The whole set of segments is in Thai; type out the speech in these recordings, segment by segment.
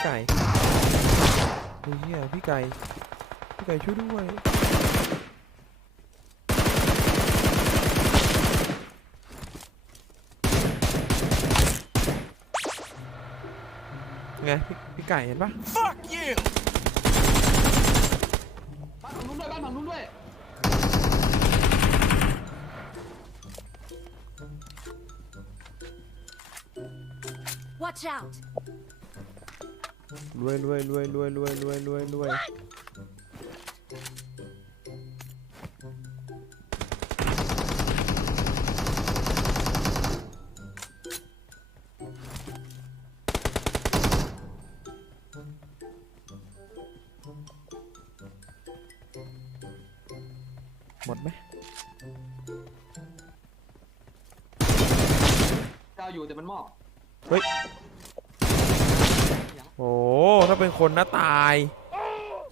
พี่ไก่เฮ้ยเหี้ยพี่ไก่ พี่ไก่ช่วยด้วย ไงพี่พี่ไก่เห็นปะ Fuck you! บ้านฝั่งนู้นด้วยบ้านฝั่งนู้นด้วย Watch out! รวยรวยรวยรวยรวยรวยรวยรวยหมดไหมเจ้าอยู่แต่มันมอบ โอ้ถ้าเป็นคนนะตาย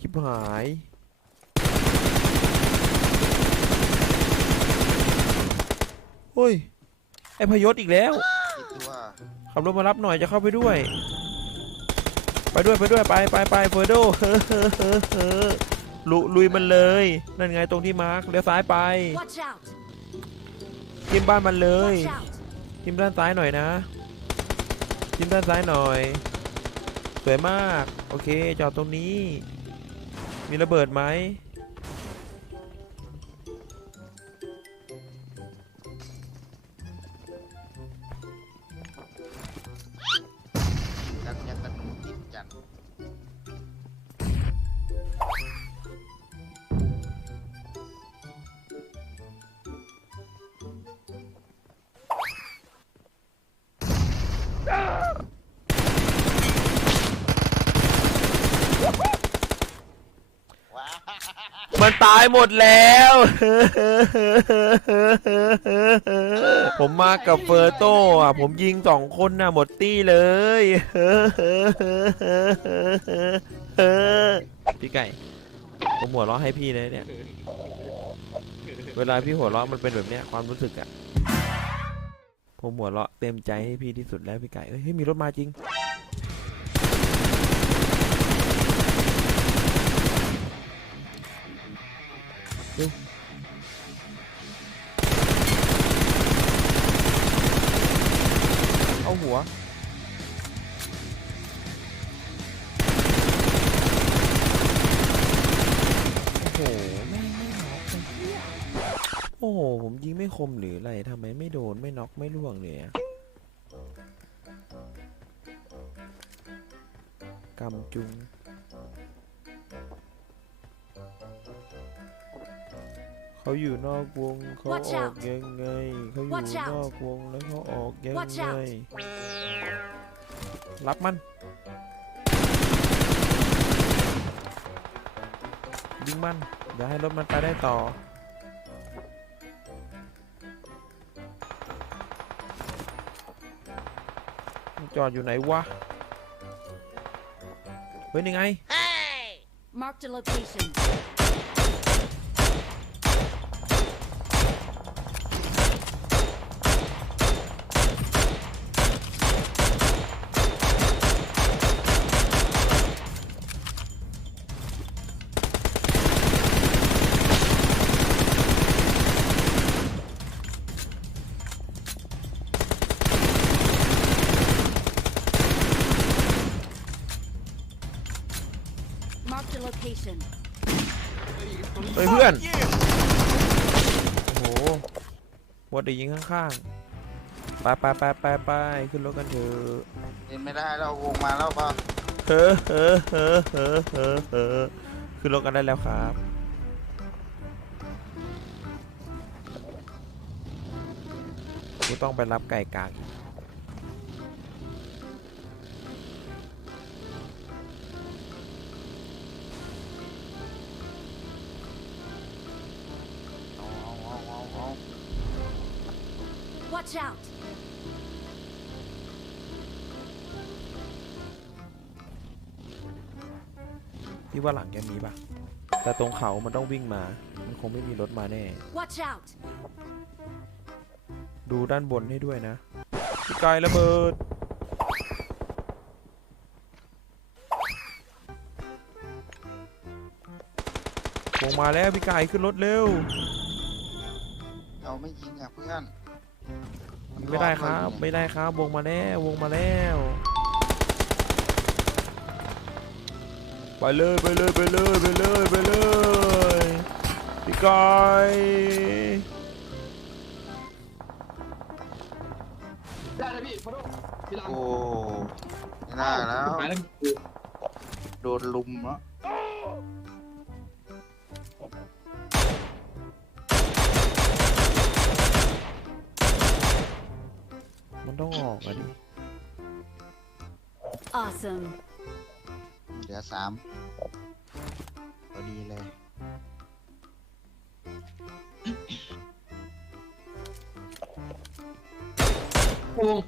ชิบหายเฮ้ย ไอพยศอีกแล้วคิดว่าขับรถมารับหน่อยจะเข้าไปด้วย ไปด้วยไปด้วยไปไปไปเฟอร์โดเฮ้อเฮ้อเฮ้อเฮ้อลุลุยมันเลย นั่นไงตรงที่มาร์คเลี้ยวซ้ายไป Watch out! ทิมบ้านมันเลย Watch out! ทิมด้านซ้ายหน่อยนะ ทิมด้านซ้ายหน่อย สวยมาก โอเค จอดตรงนี้ มีระเบิดไหม มันตายหมดแล้ว ผมมากับเฟอร์โต้อะผมยิงสองคนน่ะหมดตี้เลยพี่ไก่ ผมหัวเราะให้พี่เลยเนี่ย เวลาพี่หัวเราะมันเป็นแบบเนี้ยความรู้สึกอะผมหัวเราะเต็มใจให้พี่ที่สุดแล้วพี่ไก่เอ้ยเฮ้ยมีรถมาจริง อ้โห ผมยิงไม่คมหรืออะไรทำไมไม่โดนไม่น็อกไม่ล่วงเลยอะกำจุง เขาอยู่นอกวงเขา Watch ออก out ยังไง เขาอยู่ Watch out นอกวงแล้วเขาออกยัง Watch ไง out รับมัน ยิงมัน อย่าให้รถมันไปได้ต่อ trò vụ này qua. Bên đi ngay Mark the location. เฮ้ยเพื่อน Fuck you! โอ้โหหมดแต่ยิงข้างๆ ไปไปไปไปไปขึ้นรถกันเถอะเล่นไม่ได้เราวงมาแล้วเปล่าเฮ้อเฮ้อเฮ้อเฮ้อเฮ้อเฮ้อขึ้นรถกันได้แล้วครับ กูต้องไปรับไก่กากอีก Watch out! พี่ว่าหลังแกมีปะแต่ตรงเขามันต้องวิ่งมา มันคงไม่มีรถมาแน่ Watch out! ดูด้านบนให้ด้วยนะพี่กายระเบิด วงมาแล้วพี่กายขึ้นรถเร็ว เราไม่ยิงอะเพื่อน ไม่ได้ครับ ไม่ได้ครับ วงมาแล้ววงมาแล้วไปเลยไปเลยไปเลยไปเลยไปเลยพี่ไก่ได้เลยพี่พอดูพี่หลังโอ้ไม่ได้แล้ว หายแล้ว โดนลุมแล้ว ต้องออกอะดิ Awesome. เหลือสามพอดีเลย วง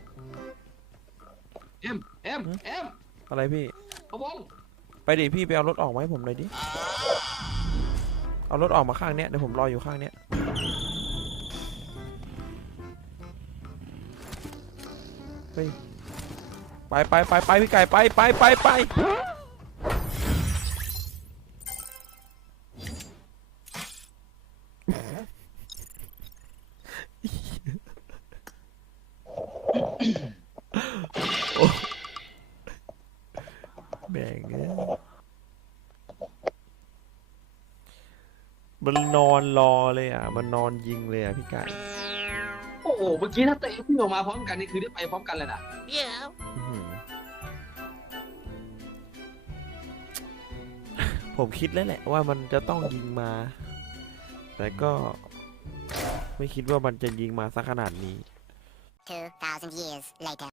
เอ็มเอ็มเอ็มอะไรพี่เอาวงไปดิพี่ไปเอารถออกมาให้ผมหน่อยดิ เอารถออกมาข้างเนี้ยเดี๋ยวผมรออยู่ข้างเนี้ย เฮ้ยไปไปไปไปพี่ไก่ไปไปไปไปแบ่งเนี่ยมันนอนรอเลยอะ มันนอนยิงเลยอะพี่ไก่ โอ้โหเมื่อกี้ถ้าเตะพุ่งออกมาพร้อมกันนี่คือได้ไปพร้อมกันเลยนะอื้อหือผมคิดแล้วแหละว่ามันจะต้องยิงมา แต่ก็ไม่คิดว่ามันจะยิงมาสักขนาดนี้ 2,000 years later.